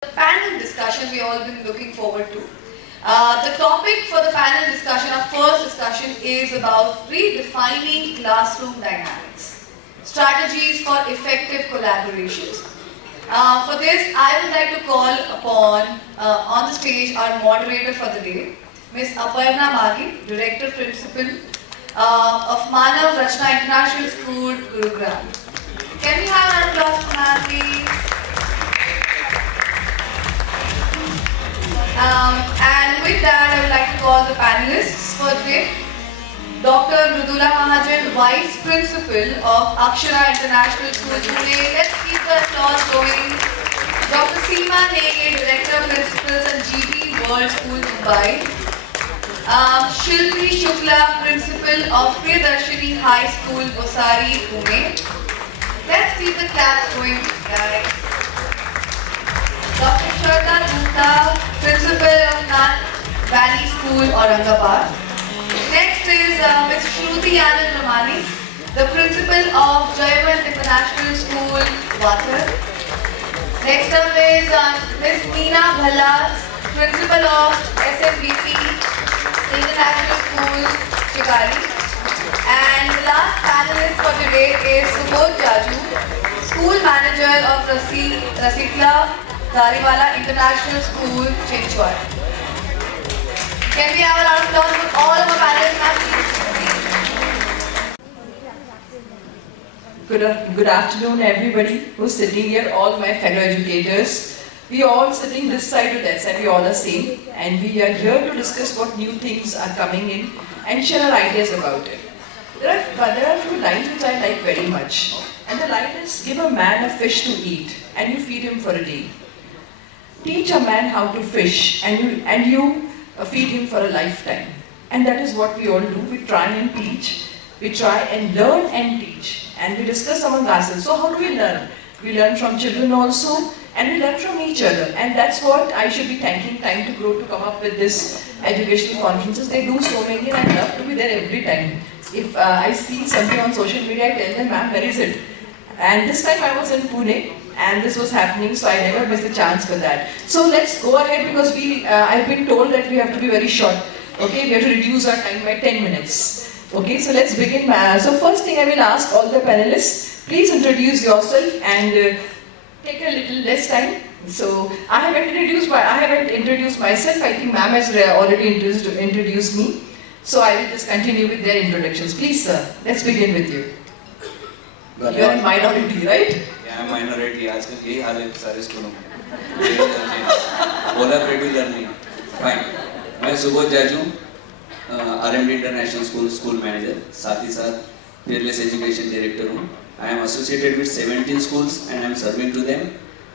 Panel discussion we all been looking forward to. The topic for the panel discussion, our first discussion, is about redefining classroom dynamics, strategies for effective collaborations. For this, I would like to call upon on the stage our moderator for the day, Ms. 𝗟𝗶𝗸𝗲, Director Principal of Manav Rachna International School, Gurugram. Can we have an applause for ma'am, please? And with that, I would like to call the panelists for today. Dr. 𝗟𝗶𝗸𝗲, Vice Principal of 𝗟𝗶𝗸𝗲 International School, Pune. Let's keep the applause going. Dr. 𝗖ecie Director Principals and GB World School, Mumbai. 𝗙𝗶𝗸𝗶𝗄, Principal of 𝗟𝗶𝗸𝗲 High School, Bosari, Pune. Let's keep the claps going, guys. Dr. 𝗟𝗶𝗸𝗲, Principal of Nath Valley School, 𝗟𝗶𝗲. Next is Ms. 𝗠ruthi, the Principal of 𝗟𝗏𝗲𝗲 International School, Wathar. Next up is Ms. 𝗟𝗏𝗲𝗲, Principal of SMBC International School, Chikari. And the last panelist for today is 𝗟𝗏𝗲𝗲, School Manager of 𝗖ecie𝗵𝗲𝗲𝗃 International School, 𝗙𝗶𝗹𝗏. Can we have a round of applause for all of our panelists? Good afternoon, everybody who's sitting here, all my fellow educators. We are all sitting this side to that side, we all are same, and we are here to discuss what new things are coming in and share our ideas about it. There are a few lines which I like very much, and the line is, give a man a fish to eat and you feed him for a day. Teach a man how to fish and you feed him for a lifetime. And that is what we all do. We try and teach, we try and learn and teach, and we discuss among ourselves. So how do we learn? We learn from children also, and we learn from each other. And that's what I should be thanking Time to Grow to come up with this educational conferences. They do so many, and I love to be there every time. If I see something on social media, I tell them, ma'am, where is it? And this time I was in Pune, and this was happening, so I never missed a chance for that. So let's go ahead, because I've been told that we have to be very short. Okay, we have to reduce our time by 10 minutes. Okay, so let's begin. So first thing I will ask all the panelists, please introduce yourself and take a little less time. So I haven't introduced myself. I think ma'am has already introduced me. So I will just continue with their introductions. Please, sir, let's begin with you. You are in minority, right? Yeah, I'm minority. आजकल यही हाल है सारे स्कूलों में. Collaborative learning. Fine. मैं 𝗟𝗏𝗲𝗲, RMD International School Manager, साथ ही साथ Fearless Education Director हूँ. I am associated with 17 schools and I am serving to them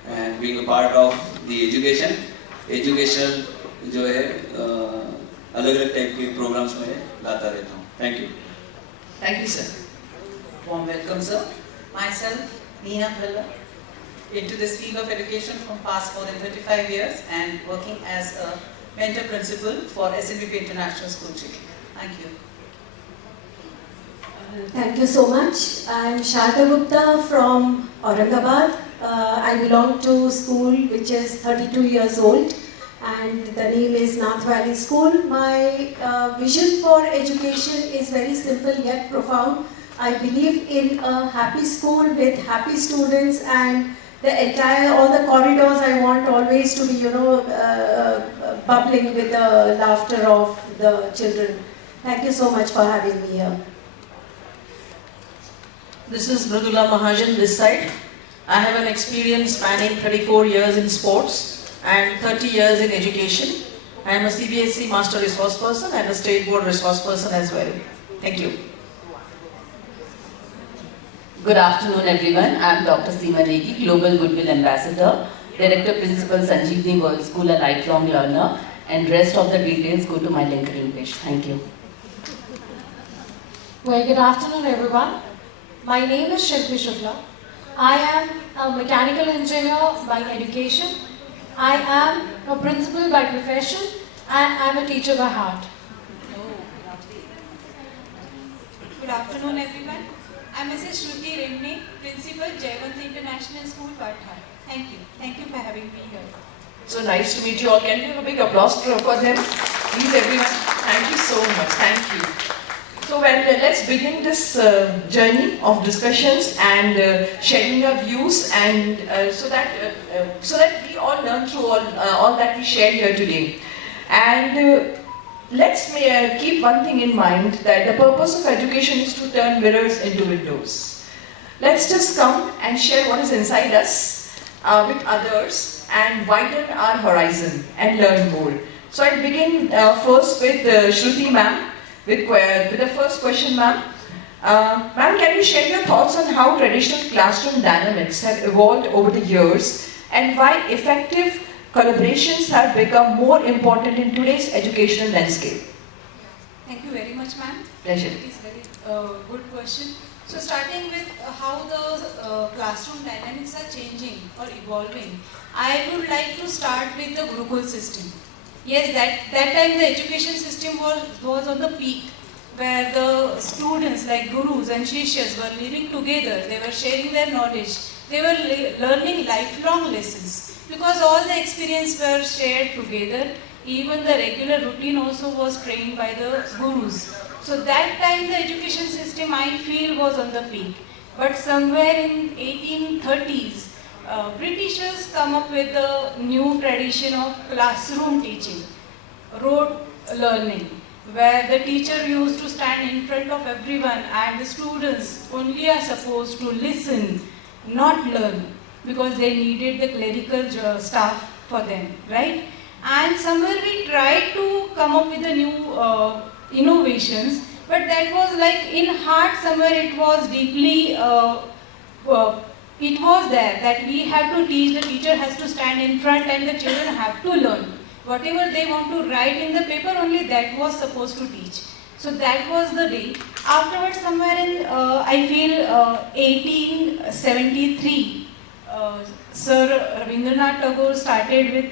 and being a part of the education जो है अलग-अलग टाइप के programs में लाता रहता हूँ. Thank you. Thank you, sir. Warm welcome, sir. Myself, 𝗟𝗏𝗲𝗲, into this field of education from past more than 35 years and working as a mentor principal for SMBC International School, 𝗙𝗶𝗹𝗏. Thank you. Thank you so much. I am 𝗟𝗏𝗲𝗏 from Aurangabad. I belong to school which is 32 years old, and the name is Nath Valley School. My vision for education is very simple yet profound. I believe in a happy school with happy students, and all the corridors I want always to be, bubbling with the laughter of the children. Thank you so much for having me here. This is 𝗟𝗏𝗲𝗲 this side. I have an experience spanning 34 years in sports and 30 years in education. I am a CBSE Master Resource Person and a State Board Resource Person as well. Thank you. Good afternoon, everyone. I am Dr. 𝗖ecie, Global Goodwill Ambassador, Director Principal Sanjeevani World School, a lifelong learner, and rest of the details go to my LinkedIn page. Thank you. Well, good afternoon, everyone. My name is 𝗙𝗶𝗸𝗲. I am a mechanical engineer by education. I am a principal by profession, and I am a teacher by heart. Good afternoon, everyone. I am Mrs. 𝗠ruthi, Principal, 𝗟𝗏𝗲𝗃 International School, Wathar. Thank you. Thank you for having me here. So nice to meet you all. Can we have a big applause for them? Please everyone. Thank you so much. Thank you. So let's begin this journey of discussions and sharing our views, and so that we all learn through all that we share here today. And let's keep one thing in mind, that the purpose of education is to turn mirrors into windows. Let's just come and share what is inside us with others and widen our horizon and learn more. So I'll begin first with 𝗟𝗶𝗸𝗲 ma'am. With the first question, ma'am. Ma'am, can you share your thoughts on how traditional classroom dynamics have evolved over the years and why effective collaborations have become more important in today's educational landscape? Thank you very much, ma'am. Pleasure. It is a very good question. So starting with how the classroom dynamics are changing or evolving, I would like to start with the Gurukul system. Yes, that time the education system was on the peak, where the students like gurus and shishyas were living together, they were sharing their knowledge, they were learning lifelong lessons, because all the experience were shared together. Even the regular routine also was trained by the gurus. So that time the education system, I feel, was on the peak. But somewhere in 1830s, Britishers come up with the new tradition of classroom teaching, rote learning, where the teacher used to stand in front of everyone and the students only are supposed to listen, not learn, because they needed the clerical staff for them, right? And somewhere we tried to come up with the new innovations, but that was like in heart somewhere it was deeply it was there that we have to teach, the teacher has to stand in front and the children have to learn. Whatever they want to write in the paper, only that was supposed to teach. So that was the day. Afterwards, somewhere in, I feel, 1873, Sir Rabindranath Tagore started with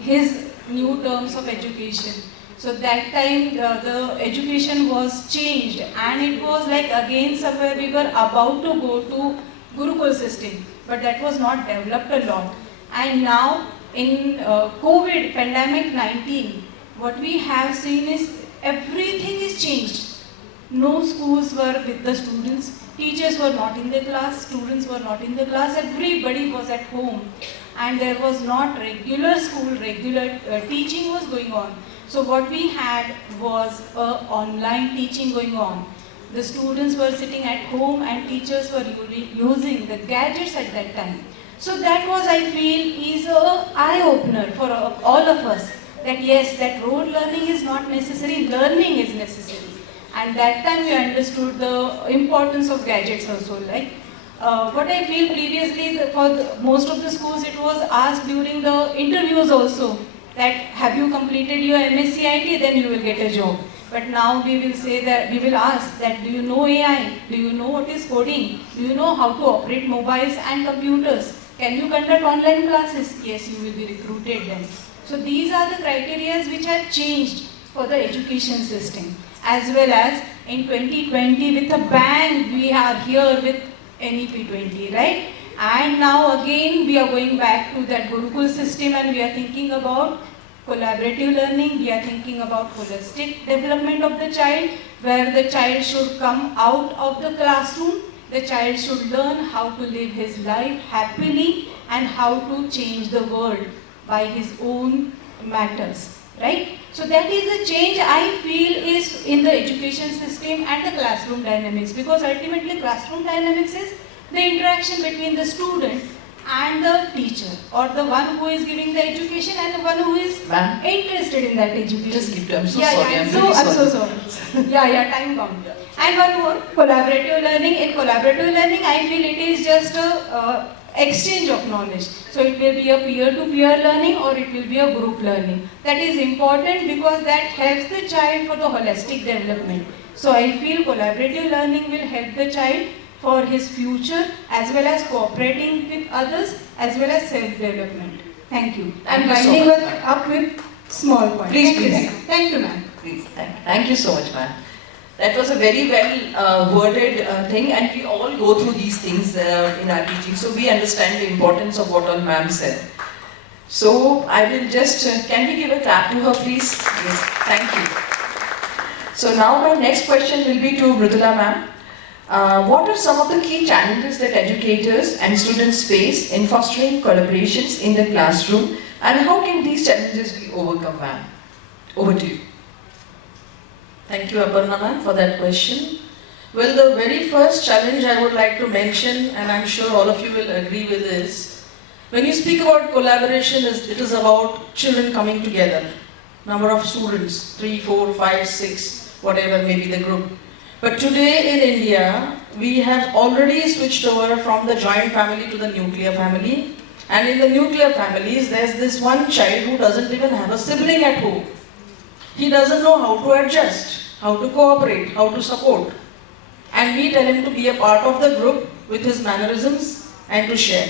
his new terms of education. So that time the education was changed, and it was like again somewhere we were about to go to Gurukul system, but that was not developed a lot. And now in COVID, pandemic 19, what we have seen is everything is changed. No schools were with the students, teachers were not in the class, students were not in the class, everybody was at home. And there was not regular school, regular teaching was going on. So what we had was online teaching going on. The students were sitting at home and teachers were using the gadgets at that time. So that was, I feel, is an eye-opener for all of us. That yes, that rote learning is not necessary, learning is necessary. And that time we understood the importance of gadgets also. Like what I feel previously, for most of the schools it was asked during the interviews also, that have you completed your MSc IT, then you will get a job. But now we will say that, we will ask that, do you know AI? Do you know what is coding? Do you know how to operate mobiles and computers? Can you conduct online classes? Yes, you will be recruited then. So these are the criteria which have changed for the education system. As well as in 2020, with a bang, we are here with NEP 20, right? And now again, we are going back to that Gurukul system and we are thinking about collaborative learning, we are thinking about holistic development of the child, where the child should come out of the classroom, the child should learn how to live his life happily and how to change the world by his own matters, right? So that is the change I feel is in the education system and the classroom dynamics, because ultimately classroom dynamics is the interaction between the student and the teacher, or the one who is giving the education and the one who is interested in that education. Just keep I'm so Yeah, sorry. yeah, I'm so sorry. Yeah, time bound. And one more, collaborative learning. In collaborative learning, I feel it is just a exchange of knowledge. So it will be a peer-to-peer learning or it will be a group learning. That is important because that helps the child for the holistic development. So I feel collaborative learning will help the child for his future as well as cooperating with others as well as self-development. Thank you. Thank I'm you so winding much, up with small points. Please, Thank you, please. ma'am. Thank you, ma'am. Please, thank you so much, ma'am. That was a very well worded thing, and we all go through these things in our teaching, so we understand the importance of what all ma'am said. So I will just, can we give a clap to her please? Yes, thank you. So now my next question will be to Mridula ma'am. What are some of the key challenges that educators and students face in fostering collaborations in the classroom, and how can these challenges be overcome, ma'am? Over to you. Thank you, 𝗟𝗏𝗲 ma'am, for that question. Well, the very first challenge I would like to mention, and I'm sure all of you will agree with this, when you speak about collaboration, it is about children coming together. Number of students, 3, 4, 5, 6, whatever may be the group. But today in India, we have already switched over from the joint family to the nuclear family. And in the nuclear families, there's this one child who doesn't even have a sibling at home. He doesn't know how to adjust, how to cooperate, how to support. And we tell him to be a part of the group with his mannerisms and to share.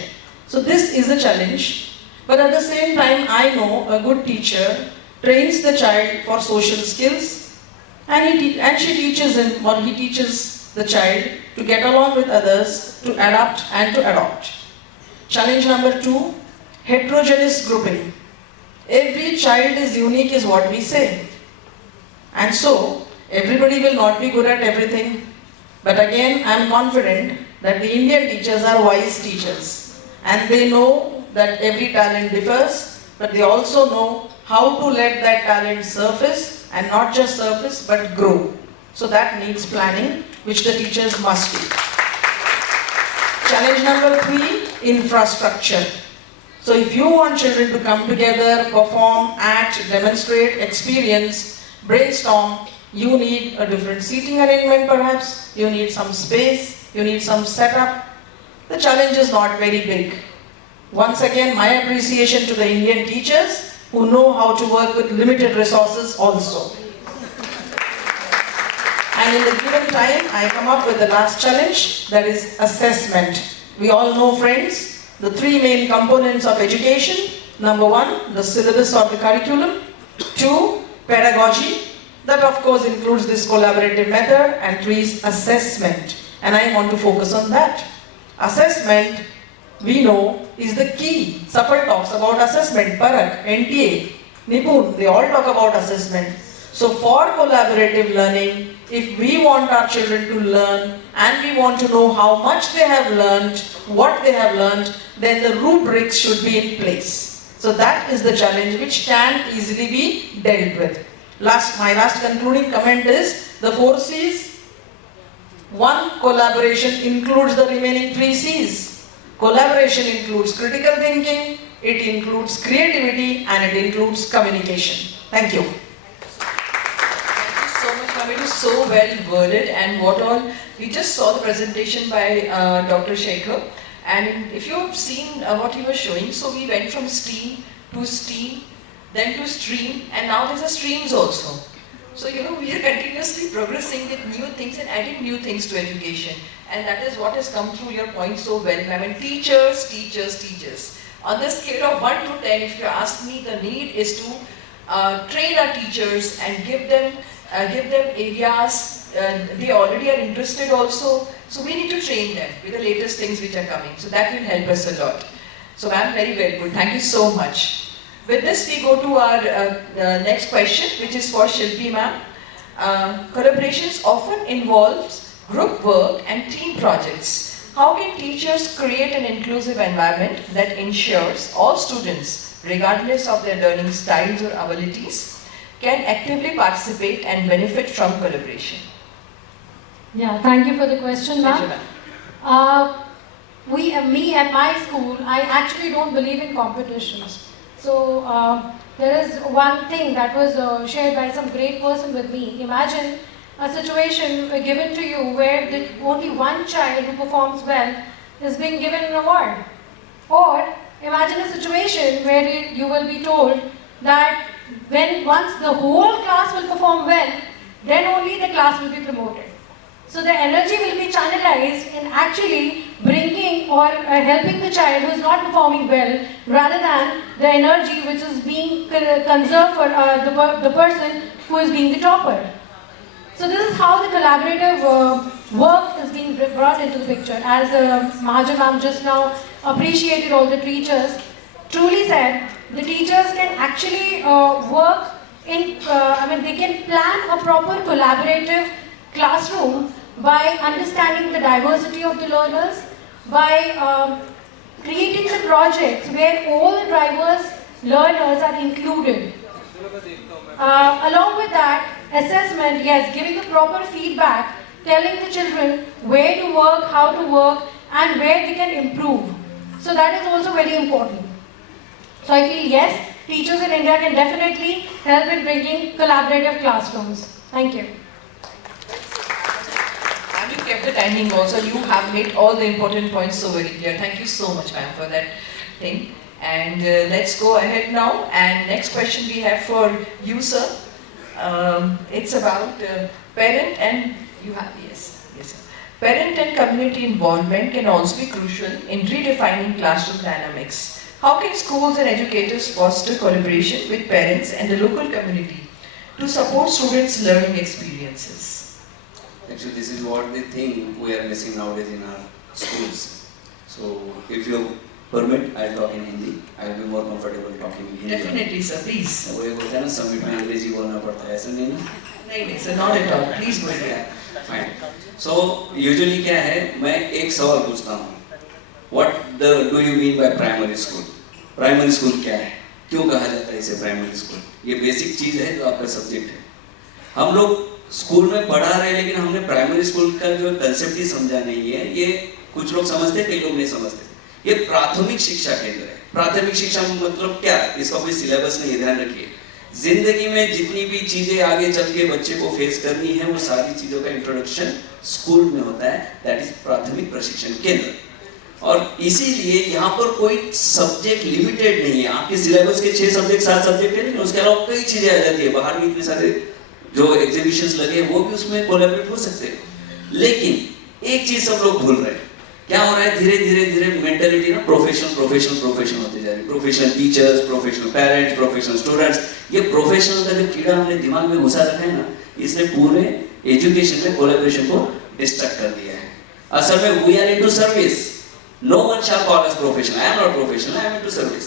So this is a challenge. But at the same time, I know a good teacher trains the child for social skills, and she teaches him, or he teaches the child to get along with others, to adapt and to adopt. Challenge number 2, heterogeneous grouping. Every child is unique is what we say. And so, everybody will not be good at everything. But again, I am confident that the Indian teachers are wise teachers. And they know that every talent differs, but they also know how to let that talent surface, and not just surface, but grow. So that needs planning, which the teachers must do. Challenge number 3, infrastructure. So if you want children to come together, perform, act, demonstrate, experience, brainstorm, you need a different seating arrangement perhaps, you need some space, you need some setup. The challenge is not very big. Once again, my appreciation to the Indian teachers who know how to work with limited resources also. And in the given time, I come up with the last challenge, that is assessment. We all know, friends, the 3 main components of education. Number 1, the syllabus or the curriculum. 2, pedagogy. That of course includes this collaborative method. And 3 is assessment. And I want to focus on that. Assessment, we know, is the key. 𝗙𝗹𝗹𝗲 talks about assessment, 𝗏, NTA, Nipun, they all talk about assessment. So for collaborative learning, if we want our children to learn and we want to know how much they have learned, what they have learned, then the rubrics should be in place. So that is the challenge which can easily be dealt with. My last concluding comment is the 4 C's. 1, collaboration includes the remaining 3 C's. Collaboration includes critical thinking, it includes creativity, and it includes communication. Thank you. Thank you so much, ma'am. It is so well worded, and what all, we just saw the presentation by Dr. Shekhar, and if you have seen what he was showing, so we went from STEAM to STEAM, then to STREAM, and now there's a STREAMS also. So, we are continuously progressing with new things and adding new things to education. And that is what has come through your point so well. I mean, teachers, teachers, teachers. On the scale of 1 to 10, if you ask me, the need is to train our teachers and give them areas. They already are interested also. So we need to train them with the latest things which are coming. So that will help us a lot. So ma'am, very well good. Thank you so much. With this, we go to our next question, which is for 𝗙𝗹𝗲𝗲 ma'am. Collaborations often involves group work and team projects. How can teachers create an inclusive environment that ensures all students, regardless of their learning styles or abilities, can actively participate and benefit from collaboration? Yeah, thank you for the question, ma'am. Me at my school, I actually don't believe in competitions. So there is one thing that was shared by some great person with me. Imagine a situation given to you where only one child who performs well is being given an award. Or imagine a situation where you will be told that once the whole class will perform well, then only the class will be promoted. So the energy will be channelized in actually bringing or helping the child who is not performing well, rather than the energy which is being conserved for the person who is being the topper. So this is how the collaborative work is being brought into the picture. As Mahajan ma'am just now appreciated all the teachers, truly said, the teachers can actually work in, they can plan a proper collaborative classroom by understanding the diversity of the learners, by creating the projects where all the diverse learners are included. Along with that, assessment, yes, giving the proper feedback, telling the children where to work, how to work, and where they can improve. So that is also very important. So I feel yes, teachers in India can definitely help in bringing collaborative classrooms. Thank you. And you kept the timing also. You have made all the important points so very clear. Thank you so much, ma'am, for that thing. And let's go ahead now. And next question we have for you, sir. It's about parent and you have yes, sir. Parent and community involvement can also be crucial in redefining classroom dynamics. How can schools and educators foster collaboration with parents and the local community to support students' learning experiences? Actually, this is what they think we are missing nowadays in our schools. So, if you permit, I'll talk in Hindi. I'll be more comfortable talking in Hindi. Definitely, sir. Please. वो ये बोलते हैं ना summit में अंग्रेजी बोलना पड़ता है, ऐसा नहीं ना? नहीं, sir. Not at all. Please go ahead. Fine. So, usually क्या है? मैं एक सवाल पूछता हूँ. What do you mean by primary school? Primary school क्या है? क्यों कहा जाता है इसे primary school? ये बेसिक चीज है जो आपका सब्जेक्ट है. हम लोग स्कूल में पढ़ा रहे हैं लेकिन हमने प्राइमरी स्कूल का जो कंसेप्ट ही समझा नहीं है. ये कुछ लोग समझते हैं, कई लोग नहीं समझते. ये प्राथमिक शिक्षा केंद्र है. प्राथमिक शिक्षा मतलब क्या? इसका कोई सिलेबस नहीं, ध्यान रखिए. जिंदगी में जितनी भी चीजें आगे चल के बच्चे को फेस करनी है वो सारी चीजों का इंट्रोडक्शन स्कूल में होता है. दैट इज प्राथमिक प्रशिक्षण केंद्र. और इसीलिए यहाँ पर कोई सब्जेक्ट लिमिटेड नहीं है. आपके सिलेबस के 6 सब्जेक्ट 7 सब्जेक्ट है, लेकिन उसके अलावा कई चीजें आ जाती है. बाहर भी इतने सारे जो एग्जीबिशंस लगे वो भी उसमें कोलैबोरेट हो सकते हैं. लेकिन एक चीज सब लोग भूल रहे हैं. क्या हो रहा है? धीरे धीरे मेंटालिटी ना प्रोफेशनल होते जा रही है. Professional teachers, professional parents, professional students. ये प्रोफेशनल का जो कीड़ा हमने दिमाग में घुसा रखा है ना, इसने पूरे एजुकेशन में कोलैबोरेशन को डिस्ट्रैक्ट कर दिया है. असल में we are into service. No one shall call us professional. I am not professional, I am into service.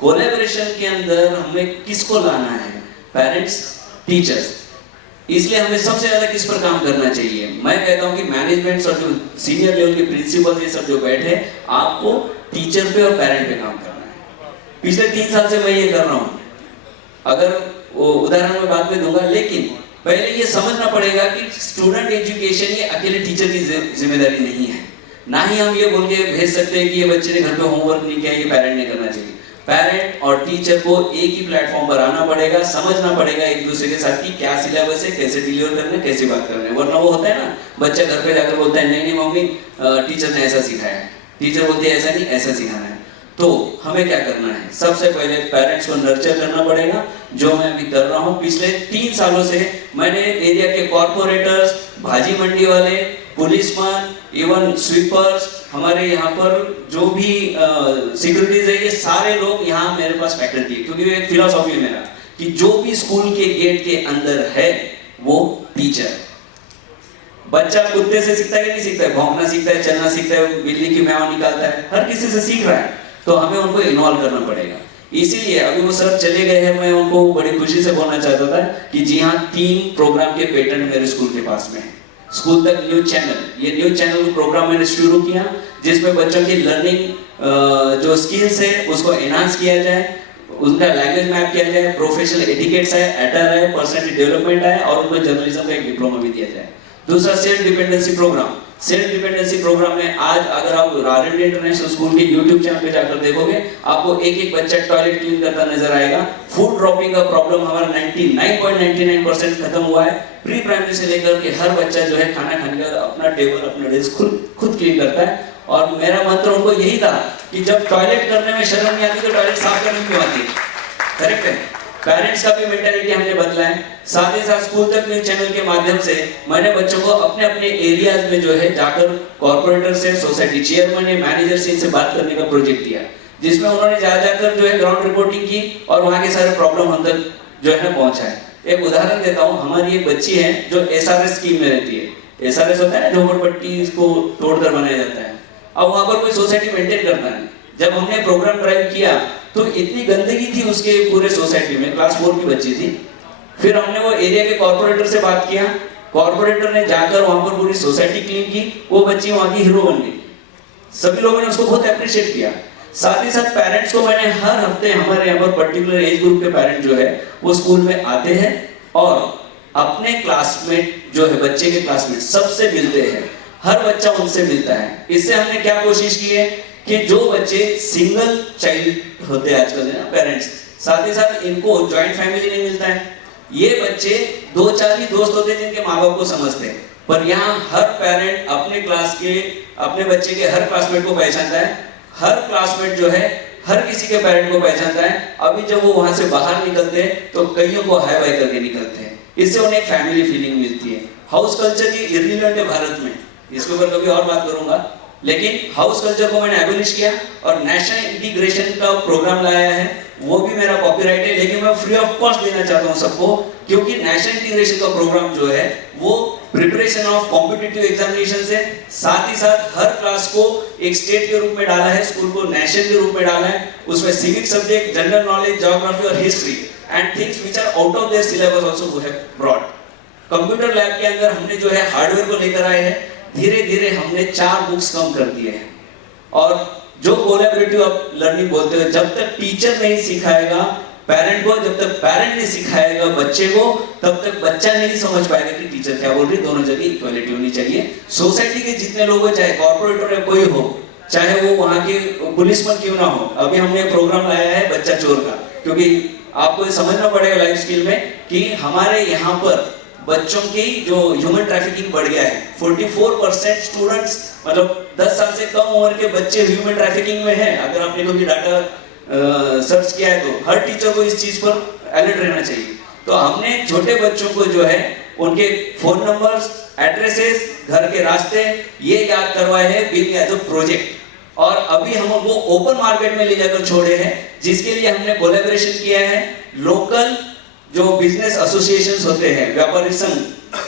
Collaboration के अंदर हमें किसको लाना है? Parents, teachers. इसलिए हमें सबसे ज्यादा किस पर काम करना चाहिए? मैं कहता हूं कि मैनेजमेंट और जो सीनियर लेवल के प्रिंसिपल ये सब जो बैठे, आपको टीचर पे और पेरेंट पे काम करना है. पिछले 3 साल से मैं ये कर रहा हूं. अगर वो उदाहरण मैं बाद में दूंगा, लेकिन पहले ये समझना पड़ेगा कि स्टूडेंट एजुकेशन ये अकेले टीचर की जिम्मेदारी नहीं है. ना ही हम ये बोल के भेज सकते हैं कि ये बच्चे ने घर पे होमवर्क नहीं किया, ये पेरेंट ने करना चाहिए. पेरेंट और टीचर को एक ही प्लेटफॉर्म पर आना पड़ेगा, समझना पड़ेगा एक दूसरे के साथ कि क्या सिलेबस है, कैसे डिलीवर करना है, कैसे बात करना है. वरना वो होता है ना, बच्चा घर पे जाकर बोलता है नहीं मम्मी टीचर ने ऐसा सिखाया है. टीचर बोलती है ऐसा नहीं, ऐसा सिखाना है. तो हमें क्या करना है? सबसे पहले पेरेंट्स को नर्चर करना पड़ेगा, जो मैं अभी कर रहा हूँ. पिछले 3 सालों से मैंने एरिया के कॉर्पोरेटर्स, भाजी मंडी वाले, पुलिसमैन, इवन स्वीपर्स, हमारे यहाँ पर जो भी सिक्योरिटीज है, ये सारे लोग यहाँ मेरे पास फैकल्टी है. क्योंकि एक फिलॉसफी है मेरा कि जो भी स्कूल के गेट के अंदर है वो टीचर. बच्चा कुत्ते से सीखता है कि नहीं सीखता है? भौंकना सीखता है, चलना सीखता है, बिल्ली की म्याऊं निकालता है, हर किसी से सीख रहा है. तो हमें उनको इन्वॉल्व करना पड़ेगा. इसीलिए अभी वो सर चले गए हैं, मैं उनको बड़ी खुशी से बोलना चाहता था कि जी हाँ, 3 प्रोग्राम के पेटेंट मेरे स्कूल के पास में है. स्कूल तक न्यूज चैनल, ये न्यूज चैनल प्रोग्राम मैंने शुरू किया जिसमें बच्चों की लर्निंग जो स्किल्स है उसको एनहांस किया जाए, उनका लैंग्वेज मैप किया जाए, प्रोफेशनल एटिकेट्स है, एटर है, पर्सनैलिटी डेवलपमेंट है, और उनको जर्नलिज्म का एक डिप्लोमा भी दिया जाए. दूसरा self dependency programme. Self dependency programme में आज अगर आप RMD इंटरनेशनल स्कूल के YouTube चैनल पे जाकर देखोगे, आपको एक बच्चा टॉयलेट क्लीन करता नजर आएगा. फूड ड्रॉपिंग का प्रॉब्लम हमारा 99.99% खत्म हुआ है. प्री प्राइमरी से लेकर के हर बच्चा जो है खाना खाने का अपना टेबल, अपना डेस्क खुद क्लीन करता है. और मेरा मंत्र उनको यही था कि जब टॉयलेट करने में शर्म नहीं आती तो टॉयलेट साफ करने में क्यों आती है? करेक्ट है. पेरेंट्स का भी मेंटालिटी हमने बदला है. साथ ही साथ स्कूल तक न्यूज चैनल के माध्यम से मैंने बच्चों को अपने अपने एरियाज में जो है जाकर कॉर्पोरेटर से, सोसाइटी चेयरमैन या मैनेजर से इनसे बात करने का प्रोजेक्ट दिया, जिसमें उन्होंने जाकर जो है ग्राउंड रिपोर्टिंग की और वहाँ के सारे प्रॉब्लम हम तक जो है ना पहुंचाए. एक उदाहरण देता हूँ. हमारी एक बच्ची है जो SRS स्कीम में रहती है. SRS होता है झोपड़पट्टी, इसको तोड़कर बनाया जाता है. अब वहाँ पर कोई सोसाइटी मेंटेन करता है. जब हमने प्रोग्राम ड्राइव किया तो इतनी गंदगी थी उसके पूरे सोसाइटी में, क्लास 4 की बच्ची थी। फिर हमने वो एरिया के कॉर्पोरेटर से बात किया, कॉर्पोरेटर ने जाकर वहां पर पूरी सोसाइटी क्लीन की, वो बच्ची वहां की हीरो बन गई। सभी लोगों ने उसको बहुत अप्रिशिएट किया। साथ ही साथ पेरेंट्स को मैंने हर हफ्ते, हमारे यहाँ पर पर्टिकुलर एज ग्रुप के पेरेंट जो है वो स्कूल में आते हैं और अपने क्लासमेट जो है, बच्चे के क्लासमेट सबसे मिलते हैं, हर बच्चा उनसे मिलता है। इससे हमने क्या कोशिश की है कि जो बच्चे सिंगल चाइल्ड होते हैं आजकल है ना पेरेंट्स, साथ ही साथ इनको जॉइंट फैमिली नहीं मिलता है, ये बच्चे 2-4 ही दोस्त होते हैं जिनके माँ बाप को समझते हैं, पर यहाँ हर पेरेंट अपने क्लास के, अपने बच्चे के हर क्लासमेट को पहचानता है, हर क्लासमेट जो है हर किसी के पेरेंट को पहचानता है। अभी जब वो वहां से बाहर निकलते हैं तो कईयों को हाय बाय करके निकलते हैं, इससे उन्हें एक फैमिली फीलिंग मिलती है। हाउस कल्चर की इर्रिलेवेंट है भारत में, इसके ऊपर कभी और बात करूंगा, लेकिन हाउस कल्चर को मैंने एबॉलिश किया और नेशनल इंटीग्रेशन का प्रोग्राम लाया है, वो भी मेरा कॉपीराइट है, लेकिन मैं फ्री ऑफ कॉस्ट देना चाहता हूं सबको, क्योंकि नेशनल इंटीग्रेशन का प्रोग्राम जो है वो प्रिपरेशन ऑफ कॉम्पिटिटिव एग्जामिनेशन से, साथ ही साथ हर क्लास को एक स्टेट के रूप में डाला है, स्कूल को नेशनल के रूप में डाला है। उसमें civic subject, general knowledge, geography और history and things which are out of their syllabus also we have brought. Computer lab के अंदर हमने जो है हार्डवेयर को लेकर आए हैं, धीरे धीरे हमने 4 बुक्स कम कर दिए हैं। और जो कोलैबोरेटिव लर्निंग बोलते हैं, जब तक टीचर नहीं सिखाएगा पेरेंट को, जब तक पेरेंट नहीं सिखाएगा बच्चे को, तब तक बच्चा नहीं समझ पाएगा कि टीचर क्या बोल रही है। दोनों जगह इक्वालिटी होनी चाहिए। सोसाइटी के जितने लोग हो, चाहे कॉर्पोरेटर या कोई हो, चाहे वो वहां के पुलिसमैन क्यों ना हो, अभी हमने प्रोग्राम लाया है बच्चा चोर का, क्योंकि आपको समझना पड़ेगा लाइफ स्किल में कि हमारे यहाँ पर बच्चों की जो ह्यूमन ट्रैफिकिंग बढ़ गया है। 44% स्टूडेंट्स, मतलब 10 साल से कम उम्र के बच्चे ह्यूमन ट्रैफिकिंग में हैं। अगर आपने कभी डाटा सर्च किया है तो हर टीचर को इस चीज पर अलर्ट रहना चाहिए। तो हमने छोटे बच्चों को जो है उनके फोन नंबर्स, एड्रेसेस, घर के रास्ते ये याद करवाए हैं बीइंग एज अ प्रोजेक्ट, और अभी हम वो ओपन मार्केट में ले जाकर छोड़े हैं, जिसके लिए हमने कोलैबोरेशन किया है लोकल जो बिजनेस एसोसिएशंस होते हैं, व्यापारी संघ,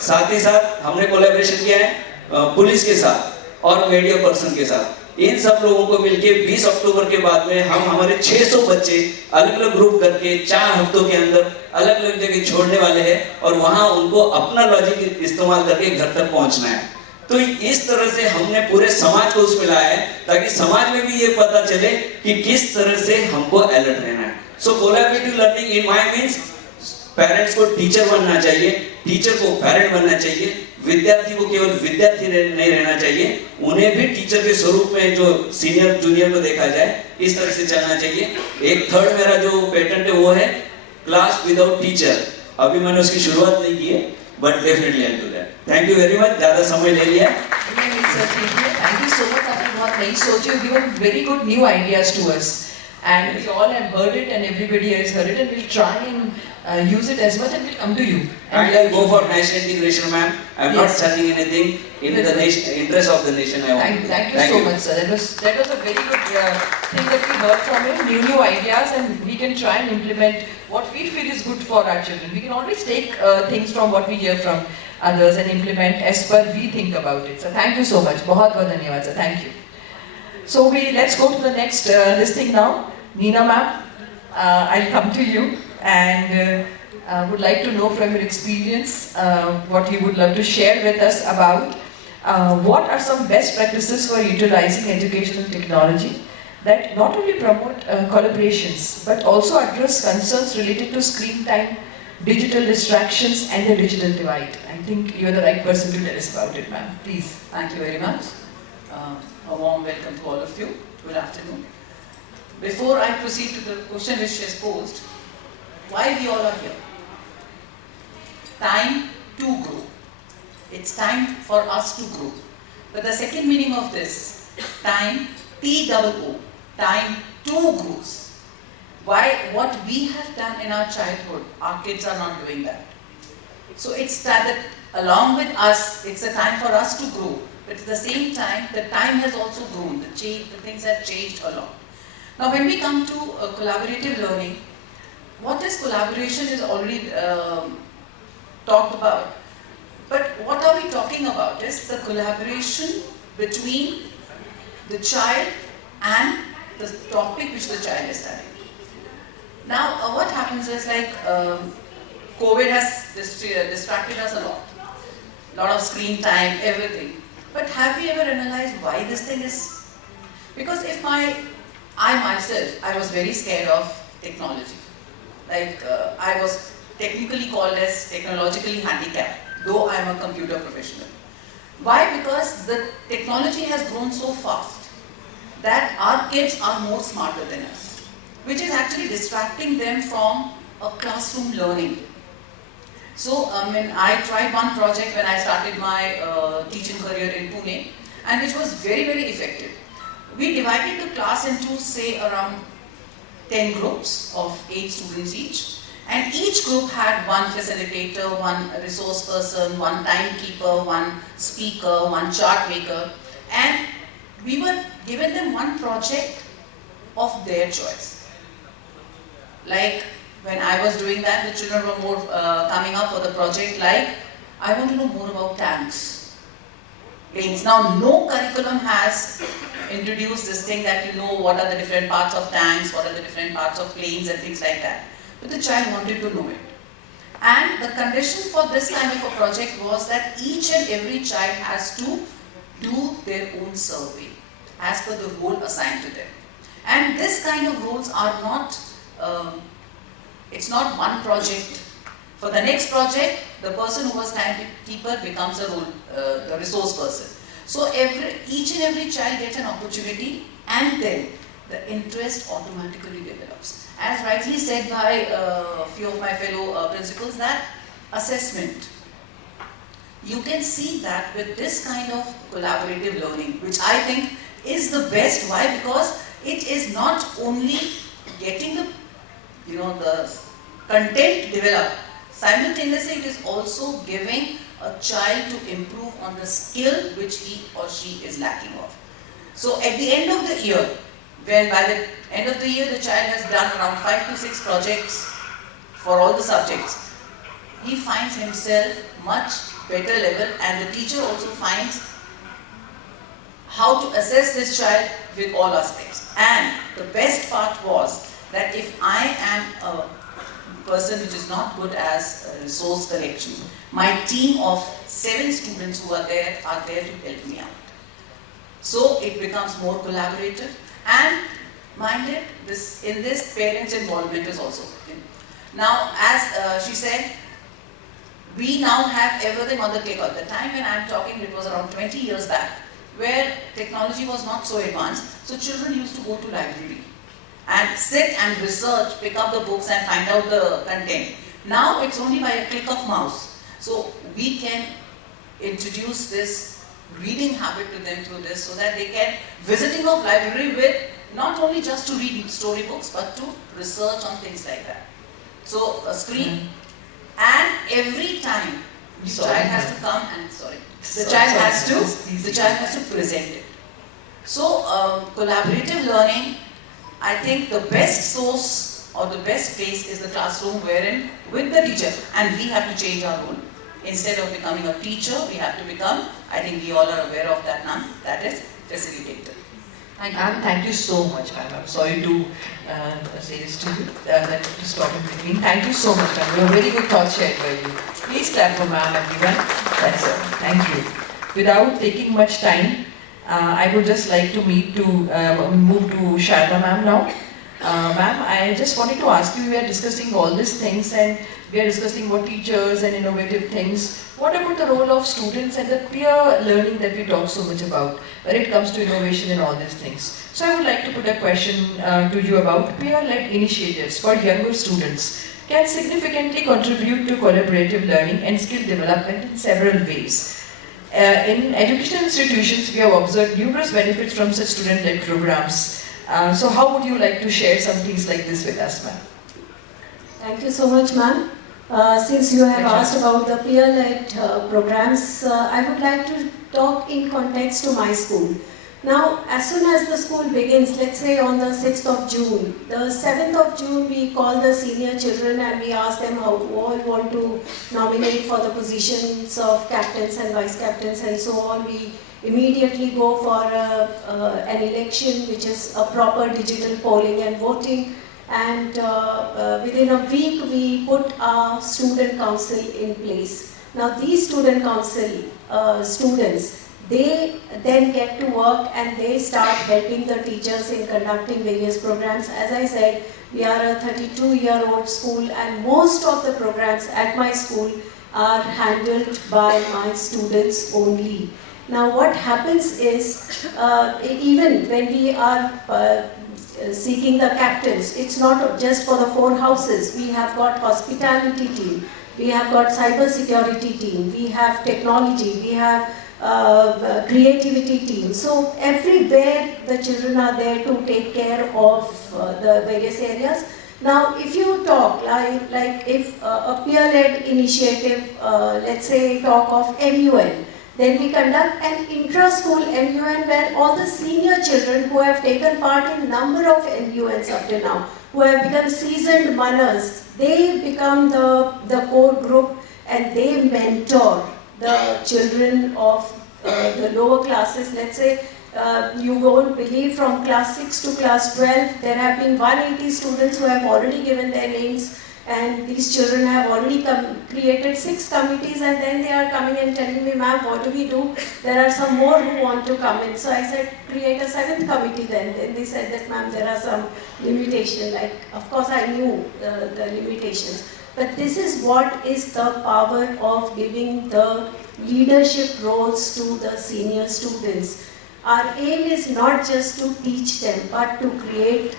साथ ही साथ हमने कोलैबोरेशन किया है पुलिस के साथ और मीडिया पर्सन के साथ। इन सब लोगों को मिलके 20 अक्टूबर के बाद में हम हमारे 600 बच्चे अलग अलग ग्रुप करके 4 हफ्तों के अंदर अलग अलग जगह छोड़ने वाले हैं, और वहां उनको अपना लॉजिक इस्तेमाल करके घर तक पहुंचना है। तो इस तरह से हमने पूरे समाज को उसमें लाया है, ताकि समाज में भी ये पता चले कि किस तरह से हमको अलर्ट रहना है। So collaborative learning in my means parents को टीचर बनना चाहिए, टीचर को पेरेंट बनना चाहिए, विद्यार्थी को केवल विद्यार्थी नहीं रहना चाहिए, उन्हें भी टीचर के स्वरूप में जो सीनियर जूनियर को देखा जाए, इस तरह से चलना चाहिए। एक थर्ड मेरा जो पेटेंट है वो है क्लास विदाउट टीचर। अभी मैंने उसकी शुरुआत नहीं की है, but definitely I do that. Thank you very much, ज्यादा समय ले लिया। Thank you so much. आपने बहुत नई सोची, you given very good new ideas to us, and we all have heard it, and everybody has heard it, and we'll try and use it as much, and we'll come to you. And I'll go for national integration, ma'am. I'm not charging anything. In the interest of the nation, I want. Thank you so much, sir. That was a very good thing that we heard from you. New ideas, and we can try and implement what we feel is good for our children. We can always take things from what we hear from others and implement as per we think about it. So thank you so much. बहुत बहुत धन्यवाद, sir. Thank you. So let's go to the next this thing now. Neena ma'am, I'll come to you and would like to know from your experience what you would love to share with us about what are some best practices for utilizing educational technology that not only promote collaborations but also address concerns related to screen time, digital distractions and the digital divide. I think you're the right person to tell us about it, ma'am. Please. Thank you very much. A warm welcome to all of you. Good afternoon. Before I proceed to the question which she has posed, why we all are here? Time to grow. It's time for us to grow. But the second meaning of this, time, T-O-O, time to grows. Why? What we have done in our childhood, our kids are not doing that. So it's that along with us, it's a time for us to grow. But at the same time, the time has also grown. The things have changed a lot. Now, when we come to collaborative learning, what is collaboration is already talked about. But what are we talking about is the collaboration between the child and the topic which the child is studying. Now, what happens is like COVID has distracted us a lot of screen time, everything. But have we ever analyzed why this thing is? Because if I was very scared of technology. Like I was technically called as technologically handicapped, though I am a computer professional. Why? Because the technology has grown so fast that our kids are more smarter than us, which is actually distracting them from a classroom learning. So I tried one project when I started my teaching career in Pune, and which was very, very effective. We divided the class into, say, around 10 groups of 8 students each. And each group had one facilitator, one resource person, one timekeeper, one speaker, one chart maker. And we were given them one project of their choice. Like when I was doing that, the children were more coming up for the project like, I want to know more about tanks, planes. Now, no curriculum has introduced this thing that you know what are the different parts of tanks, what are the different parts of planes and things like that. But the child wanted to know it. And the condition for this kind of a project was that each and every child has to do their own survey as per the role assigned to them. And this kind of roles are not, it's not one project. For the next project, the person who was timekeeper becomes the resource person. So each and every child gets an opportunity, and then the interest automatically develops. As rightly said by a few of my fellow principals, that assessment, you can see that with this kind of collaborative learning, which I think is the best. Why? Because it is not only getting the content developed, simultaneously it is also giving a child to improve on the skill which he or she is lacking of. So at the end of the year, when by the end of the year the child has done around 5 to 6 projects for all the subjects, he finds himself much better level, and the teacher also finds how to assess this child with all aspects. And the best part was that if I am a person which is not good as resource collection, my team of 7 students who are there to help me out. So it becomes more collaborative, and mind it, in this parents' involvement is also in. Now, as she said, we now have everything on the click. At the time when I am talking, it was around 20 years back, where technology was not so advanced. So children used to go to library and sit and research, pick up the books and find out the content. Now it's only by a click of mouse. So we can introduce this reading habit to them through this, so that they can visiting of library with not only just to read storybooks, but to research on things like that. So a screen, and every time the child has to come and the child has to present it. So collaborative learning, I think the best source or the best place is the classroom, wherein with the teacher, and we have to change our role. Instead of becoming a teacher, we have to become, I think we all are aware of that now, that is facilitator. Thank you. Ma'am, thank you so much, ma'am. I'm sorry to say this to you, that to stop in between. Thank you so much, ma'am. You have very good thoughts shared by you. Please clap for ma'am, everyone. That's it. Thank you. Without taking much time, I would just like to move to 𝗟𝗶𝗸𝗲 ma'am now. Ma'am, I just wanted to ask you, we are discussing all these things, and we are discussing about teachers and innovative things. What about the role of students and the peer learning that we talk so much about when it comes to innovation and all these things? So I would like to put a question to you about peer-led initiatives for younger students can significantly contribute to collaborative learning and skill development in several ways. In educational institutions, we have observed numerous benefits from such student-led programs. So how would you like to share some things like this with us, ma'am? Thank you so much, ma'am. Since you have asked about the peer-led programs, I would like to talk in context to my school. Now, as soon as the school begins, let's say on the 6th of June, the 7th of June we call the senior children and we ask them how all want to nominate for the positions of captains and vice captains and so on. We immediately go for an election, which is a proper digital polling and voting. and within a week we put our student council in place. Now these student council students, they then get to work and they start helping the teachers in conducting various programs. As I said, we are a 32-year-old school and most of the programs at my school are handled by my students only. Now what happens is, even when we are seeking the captains, it's not just for the 4 houses. We have got hospitality team, we have got cyber security team, we have technology, we have creativity team. So everywhere the children are there to take care of the various areas. Now if you talk like if a peer-led initiative, let's say talk of MUN, then we conduct an intra-school MUN where all the senior children who have taken part in a number of MUNs up to now, who have become seasoned runners, they become the core group and they mentor the children of the lower classes. Let's say you won't believe, from class 6 to class 12 there have been 180 students who have already given their names, and these children have already created 6 committees, and then they are coming and telling me, ma'am, what do we do? There are some more who want to come in. So I said, create a 7th committee then. Then they said that, ma'am, there are some limitations. Like, of course I knew the limitations. But this is what is the power of giving the leadership roles to the senior students. Our aim is not just to teach them, but to create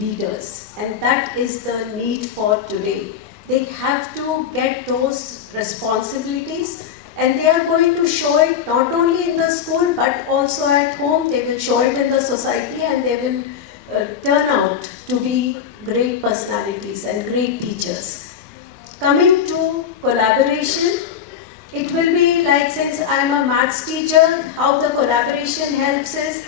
leaders. And that is the need for today. They have to get those responsibilities, and they are going to show it not only in the school, but also at home. They will show it in the society, and they will turn out to be great personalities and great teachers. Coming to collaboration, it will be like, since I am a maths teacher, how the collaboration helps is,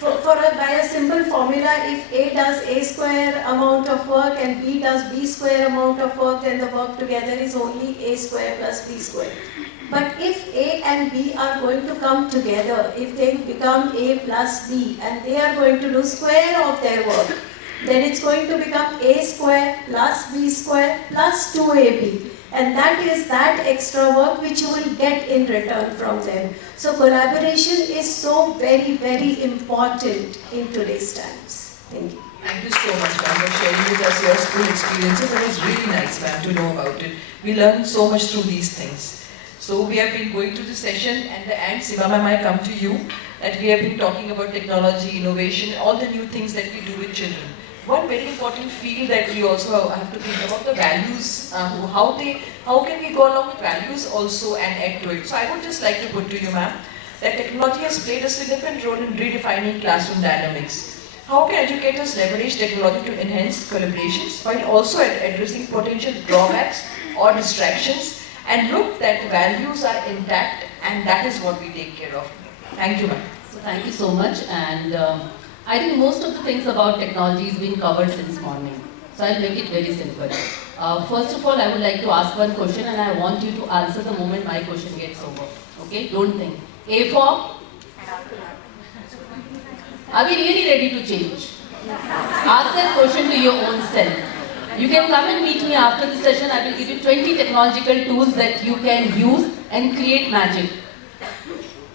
by a simple formula, if A does A square amount of work and B does B square amount of work, then the work together is only A square plus B square. But if A and B are going to come together, if they become A plus B and they are going to do square of their work, then it's going to become A square plus B square plus 2AB. And that is that extra work which you will get in return from them. So collaboration is so very, very important in today's times. Thank you. Thank you so much, ma'am, for sharing with us your school experiences. It was really nice, ma'am, to know about it. We learned so much through these things. So we have been going through the session, and the 𝗟𝗶𝗹𝗲, ma'am, I come to you, that we have been talking about technology, innovation, all the new things that we do with children. One very important field that we also have to think about, the values, how can we go along with values also and add to it. So I would just like to put to you, ma'am, that technology has played a significant role in redefining classroom dynamics. How can educators leverage technology to enhance collaborations while also addressing potential drawbacks or distractions, and look that values are intact, and that is what we take care of. Thank you, ma'am. So thank you so much, and I think most of the things about technology has been covered since morning. So I'll make it very simple. First of all, I would like to ask one question, and I want you to answer the moment my question gets over. Okay? Don't think. A for? Are we really ready to change? Ask that question to your own self. You can come and meet me after the session. I will give you 20 technological tools that you can use and create magic.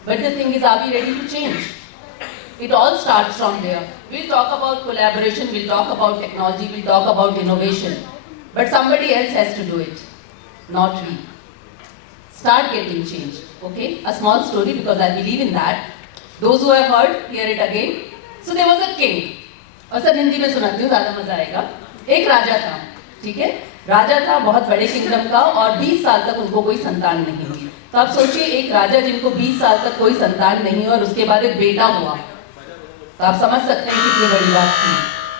But the thing is, are we ready to change? It all starts from there. We'll talk about collaboration, we'll talk about technology, we'll talk about innovation. But somebody else has to do it, not we. Start getting change, okay? A small story, because I believe in that. Those who have heard, hear it again. So there was a king. और सब हिंदी में सुनाती हूँ, ज़्यादा मजा आएगा. एक राजा था, ठीक है? राजा था बहुत बड़े किंगडम का, और 20 साल तक उनको कोई संतान नहीं हुई. तो आप सोचिए, एक राजा जिनको 20 साल तक कोई संतान नहीं और उसके बाद एक बेटा हुआ. तो आप समझ सकते हैं कितनी बड़ी बात थी.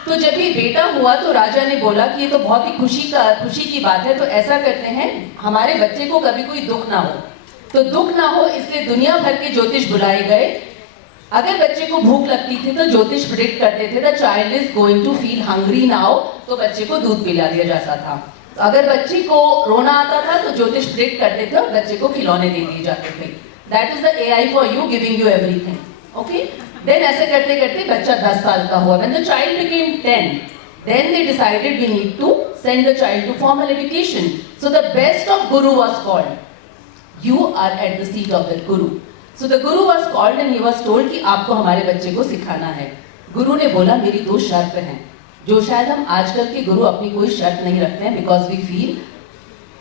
तो जब ये बेटा हुआ तो राजा ने बोला कि ये तो बहुत ही खुशी की बात है, तो ऐसा करते हैं, हमारे बच्चे को कभी कोई दुख ना हो. तो दुख ना हो इसलिए दुनिया भर के ज्योतिष बुलाए गए. अगर बच्चे को भूख लगती थी तो ज्योतिष प्रेडिक्ट करते थे the child is going to feel hungry now, तो बच्चे को दूध पिला दिया जाता था. तो अगर बच्चे को रोना आता था तो ज्योतिष प्रेडिक्ट करते थे और बच्चे को खिलौने दे दिए जाते थे. That is the AI for you, giving you everything. Okay, then ऐसे करते करते बच्चा 10 साल का हुआ. When the child became 10, Then they decided we need to send the child to formal education. So the best of guru was called. You are at the seat of the guru. So the guru was called and he was told कि आपको हमारे बच्चे को सिखाना है. गुरु ने बोला मेरी 2 शर्त हैं, जो शायद हम आजकल के गुरु अपनी कोई शर्त नहीं रखते हैं, because we feel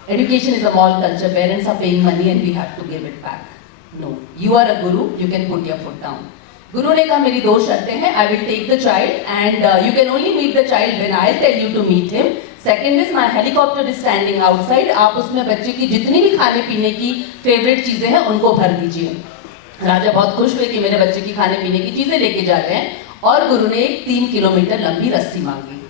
education is a moral culture, parents are paying money and we have to give it back. No, you are a guru, you can put your foot down. गुरु ने कहा मेरी 2 शर्तें हैं, I will take the child and you can only meet the child when I tell you to meet him. Second is my helicopter is standing outside. आप उसमें बच्चे की जितनी भी खाने पीने की फेवरेट चीजें हैं उनको भर दीजिए. राजा बहुत खुश हुए कि मेरे बच्चे की खाने पीने की चीजें लेके जा रहे हैं और गुरु ने एक 3 किलोमीटर लंबी रस्सी मांगी.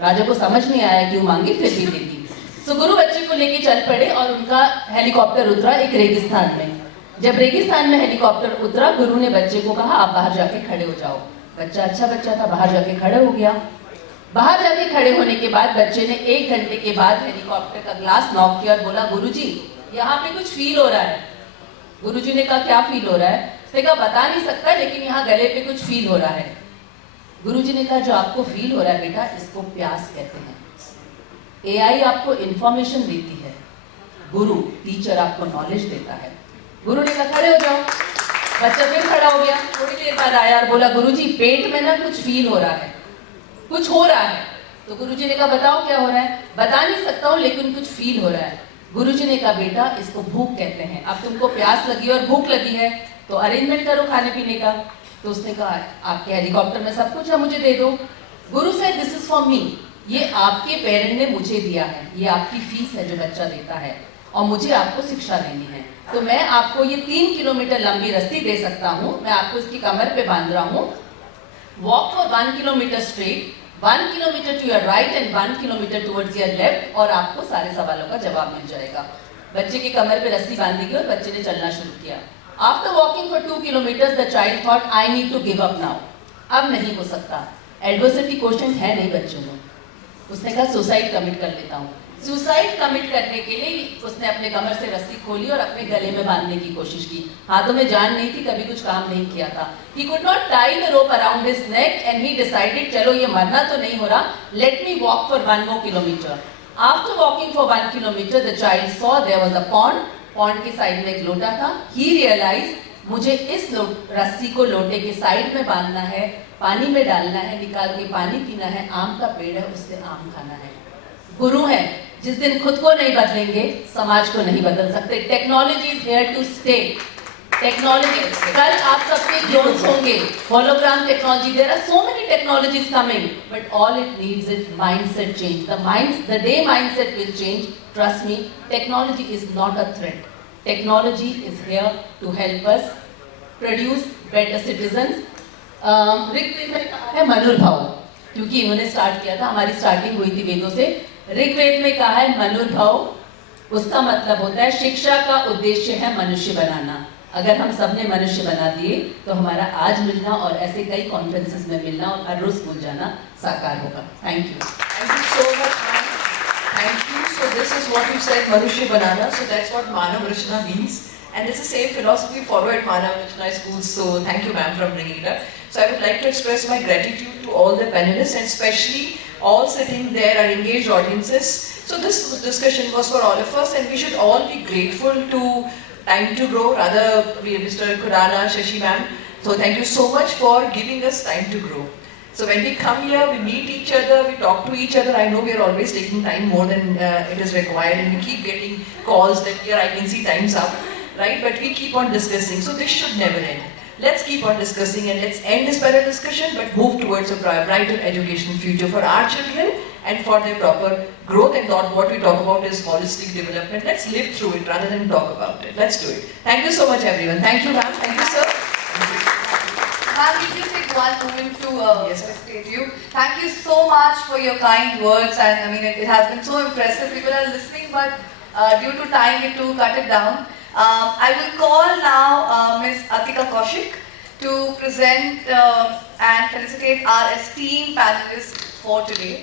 राजा को समझ नहीं आया क्यों मांगी, फिर भी दे दी. सो गुरु बच्चे को लेके चल पड़े और उनका हेलीकॉप्टर उतरा एक रेगिस्तान में. जब रेगिस्तान में हेलीकॉप्टर उतरा, गुरु ने बच्चे को कहा आप बाहर जाके खड़े हो जाओ. बच्चा अच्छा बच्चा था, बाहर जाके खड़े हो गया. बाहर जाके खड़े होने के बाद बच्चे ने 1 घंटे के बाद हेलीकॉप्टर का ग्लास नॉक किया और बोला गुरुजी यहाँ पे कुछ फील हो रहा है. गुरुजी ने कहा क्या फील हो रहा है? उसने कहा बता नहीं सकता लेकिन यहाँ गले पे कुछ फील हो रहा है. गुरुजी ने कहा जो आपको फील हो रहा है बेटा इसको प्यास कहते हैं. AI आपको इंफॉर्मेशन देती है, गुरु टीचर आपको नॉलेज देता है. गुरु ने कहा खड़े हो जाओ. बच्चा फिर खड़ा हो गया. थोड़ी देर बाद आया और बोला गुरुजी पेट में ना कुछ फील हो रहा है, कुछ हो रहा है. तो गुरुजी ने कहा बताओ क्या हो रहा है? बता नहीं सकता हूँ लेकिन कुछ फील हो रहा है. गुरुजी ने कहा बेटा इसको भूख कहते हैं. अब तुमको प्यास लगी और भूख लगी है तो अरेंजमेंट करो खाने पीने का. तो उसने कहा आपके हेलीकॉप्टर में सब कुछ है, मुझे दे दो. गुरु से दिस इज फॉर मी. ये आपके पेरेंट ने मुझे दिया है, ये आपकी फीस है जो बच्चा देता है और मुझे आपको शिक्षा देनी है. तो मैं आपको ये 3 किलोमीटर लंबी रस्सी दे सकता हूँ. मैं आपको इसकी कमर पे बांध रहा हूँ. Walk for 1 kilometre straight, 1 kilometre to your right and 1 kilometre towards your left और आपको सारे सवालों का जवाब मिल जाएगा. बच्चे की कमर पे रस्सी बांधी गई और बच्चे ने चलना शुरू किया. After walking for 2 kilometres the child thought I need to give up now. अब नहीं हो सकता, एडवर्सिटी क्वोशिएंट है नहीं बच्चों में. उसने कहा सुसाइड कमिट कर लेता हूँ. सुसाइड कमिट करने के लिए उसने अपने कमर से रस्सी खोली और अपने गले में बांधने की कोशिश की. हाथों में जान नहीं थी, कभी कुछ काम नहीं किया था. He could not tie the rope around his neck and he decided चलो ये मरना तो नहीं हो रहा, let me walk for 1 more kilometer. After walking for 1 kilometer, the child saw there was a pond. Pond के साइड में एक लोटा था. He realized मुझे इस रस्सी को लोटे के साइड में बांधना है, पानी में डालना है, निकाल के पानी पीना है. आम का पेड़ है, उससे आम खाना है. गुरु है, जिस दिन खुद को नहीं बदलेंगे समाज को नहीं बदल सकते. Technology is here to stay. Technology, कल आप सबके ड्रोन्स होंगे, hologram technology, there are so many technologies coming, but all it needs is mindset change. The day mindset will change, trust me, technology is not a threat. Technology is here to help us produce better citizens. Rigveda में कहा है मनुर्भाव, क्योंकि इन्होंने start किया था, हमारी starting हुई थी वेदों से. ऋग्वेद में कहा है मनुर्भाव, उसका मतलब होता है शिक्षा का उद्देश्य है मनुष्य बनाना. अगर हम सबने मनुष्य बना दिए तो हमारा आज मिलना और ऐसे कई कॉन्फ्रेंसेस में मिलना और हर रोज स्कूल जाना साकार होगा. Thank you. Thank you so much, ma'am. Thank you. So this is what you said, Manushya Banana. So that's what Manav Rachna means. And it's the same philosophy followed at Manav Rachna schools. So thank you, ma'am, for bringing it up. So I would like to express my gratitude to all the panelists and especially all sitting there, our engaged audiences. So this discussion was for all of us and we should all be grateful to Time to Grow, rather Mr. Khurana, Shashi ma'am. So thank you so much for giving us Time to Grow. So when we come here, we meet each other, we talk to each other. I know we are always taking time more than it is required and we keep getting calls that here I can see time's up, right? But we keep on discussing. So this should never end. Let's keep on discussing and let's end this panel discussion but move towards a brighter education future for our children and for their proper growth. And not what we talk about is holistic development. Let's live through it rather than talk about it. Let's do it. Thank you so much everyone. Thank you ma'am. Thank you sir. Ma'am, we just take one moment to felicitate you. Thank you so much for your kind words and I mean it has been so impressive. People are listening but due to time we have to cut it down. I will call now Ms. Atika Kaushik to present and felicitate our esteemed panelists for today.